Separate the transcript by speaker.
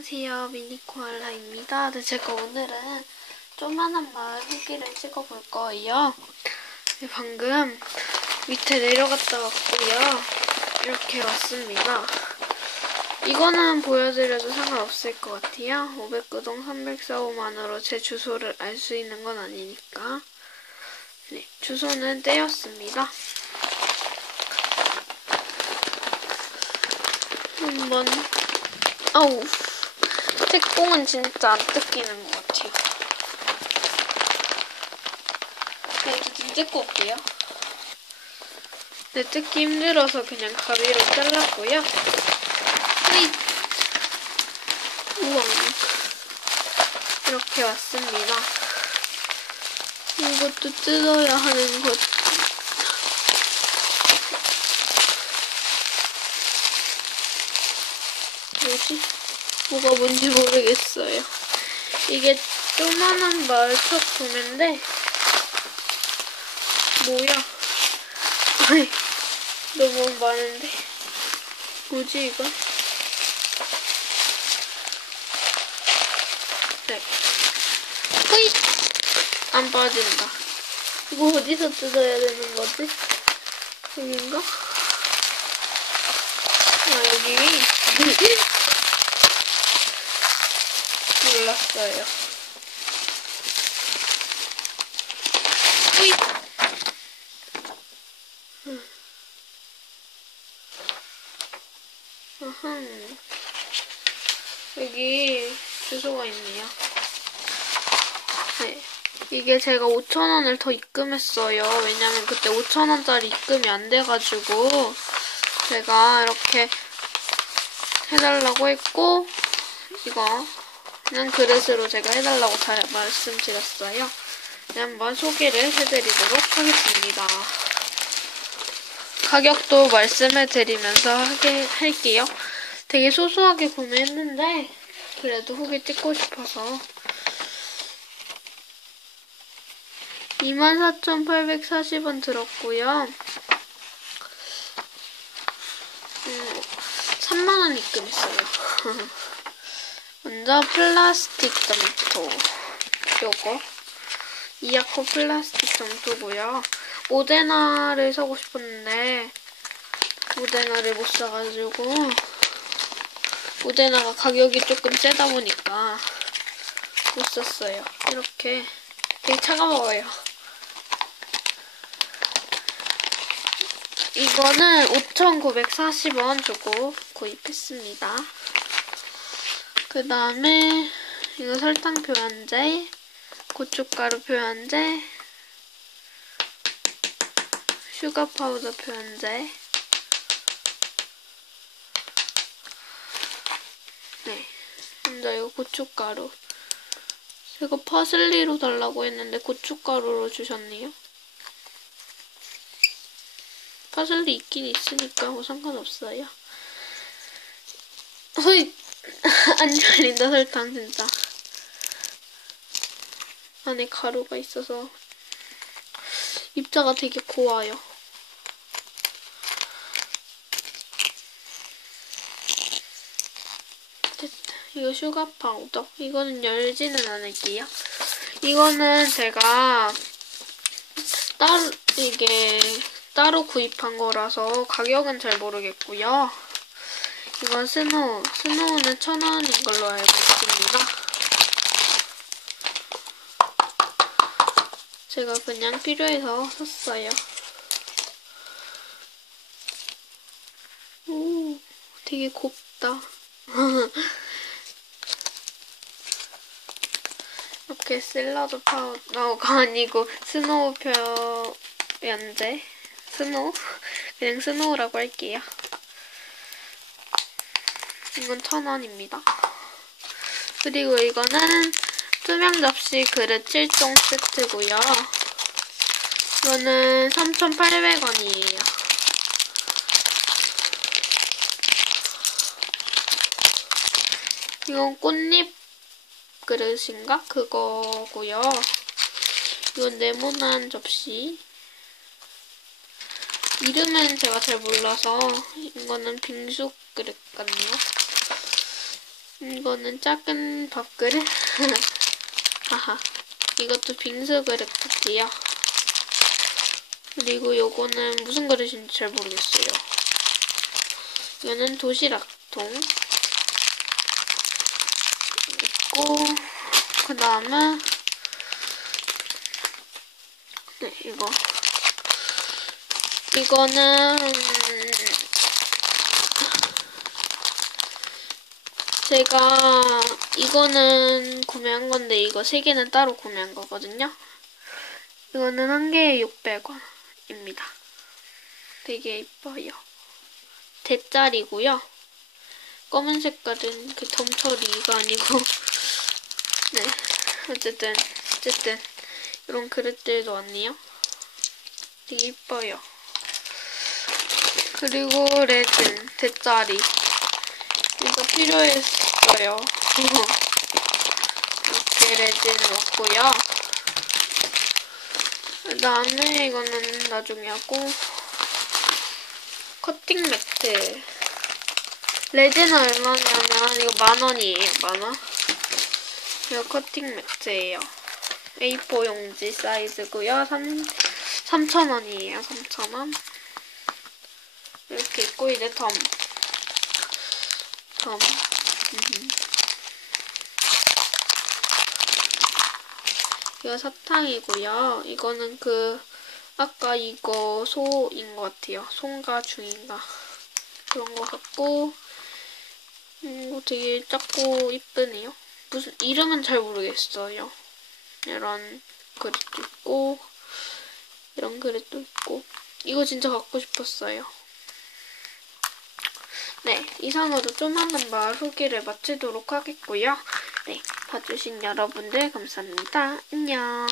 Speaker 1: 안녕하세요. 미니코알라입니다. 네, 제가 오늘은 조만한 마을 후기를 찍어볼 거예요. 네, 방금 밑에 내려갔다 왔고요. 이렇게 왔습니다. 이거는 보여드려도 상관없을 것 같아요. 500구동 304호만으로 제 주소를 알 수 있는 건 아니니까. 네, 주소는 떼었습니다. 한번 아우 택봉은 진짜 안 뜯기는 것 같아요. 좀 뜯고 올게요. 네, 뜯기 힘들어서 그냥 가위로 잘랐고요. 으이. 우와. 이렇게 왔습니다. 이것도 뜯어야 하는 것. 뭐지? 뭐가 뭔지 모르겠어요. 이게 조만한 마을 첫 구매인데 뭐야? 아이 너무 많은데 뭐지 이거? 네. 허이 안 빠진다. 이거 어디서 뜯어야 되는 거지? 여긴가? 아 여기 으이. 음. 아흠. 여기 주소가 있네요. 네. 이게 제가 5천원을 더 입금했어요. 왜냐면 그때 5천원짜리 입금이 안 돼가지고 제가 이렇게 해달라고 했고 이거 는 그릇으로 제가 해달라고 잘 말씀드렸어요. 네, 한번 소개를 해드리도록 하겠습니다. 가격도 말씀해 드리면서 하게 할게요. 되게 소소하게 구매했는데 그래도 후기 찍고 싶어서 24,840원 들었고요. 음, 3만원 입금했어요. 먼저 플라스틱 점토. 요거. 이아코 플라스틱 점토고요. 모데나를 사고 싶었는데 모데나를 못 사가지고 모데나가 가격이 조금 세다 보니까 못 샀어요. 이렇게 되게 차가워요. 이거는 5,940원 주고 구입했습니다. 그 다음에 이거 설탕 표현제, 고춧가루 표현제, 슈가 파우더 표현제, 네, 먼저 이거 고춧가루. 이거 파슬리로 달라고 했는데 고춧가루로 주셨네요. 파슬리 있긴 있으니까 뭐 상관없어요. 허이 안 열린다 설탕 진짜. 안에 가루가 있어서 입자가 되게 고와요. 됐다. 이거 슈가 파우더. 이거는 열지는 않을게요. 이거는 제가 따로 이게 따로 구입한 거라서 가격은 잘 모르겠고요. 이건 스노우. 스노우는 천 원인 걸로 알고 있습니다. 제가 그냥 필요해서 샀어요. 오, 되게 곱다. 이렇게 샐러드 파우더가 아니고 스노우 표현제. 스노우? 그냥 스노우라고 할게요. 이건 천 원입니다. 그리고 이거는 투명 접시 그릇 7종 세트고요. 이거는 3,800원이에요. 이건 꽃잎 그릇인가? 그거고요. 이건 네모난 접시. 이름은 제가 잘 몰라서 이거는 빙수 그릇 같네요. 이거는 작은 밥그릇. 하하. 이것도 빙수 그릇 같아요. 그리고 요거는 무슨 그릇인지 잘 모르겠어요. 이거는 도시락통. 있고, 그 다음에, 네, 이거. 이거는, 제가, 이거는 구매한 건데, 이거 세 개는 따로 구매한 거거든요. 이거는 한 개에 600원입니다. 되게 이뻐요. 대짜리고요. 검은 색깔은 그 점처리가 아니고 네 어쨌든 어쨌든 이런 그릇들도 왔네요. 되게 이뻐요. 그리고 레진 대짜리 이거 필요했어요. 이렇게 레진 왔고요. 그 다음에 이거는 나중에 하고 커팅 매트 레진은 얼마냐면 이거 만 원이에요 만 원. 이거 커팅 매트예요. A4 용지 사이즈고요. 3 3천 원이에요. 3천 원. 이렇게 있고 이제 덤. 덤. 이거 사탕이고요. 이거는 그 아까 이거 소인 것 같아요. 소인가 중인가 그런 것 같고 음, 이거 되게 작고 이쁘네요. 무슨 이름은 잘 모르겠어요. 이런 그릇도 있고 이런 그릇도 있고 이거 진짜 갖고 싶었어요. 네, 이상으로 조만한 마을 후기를 마치도록 하겠고요. 네, 봐주신 여러분들 감사합니다. 안녕.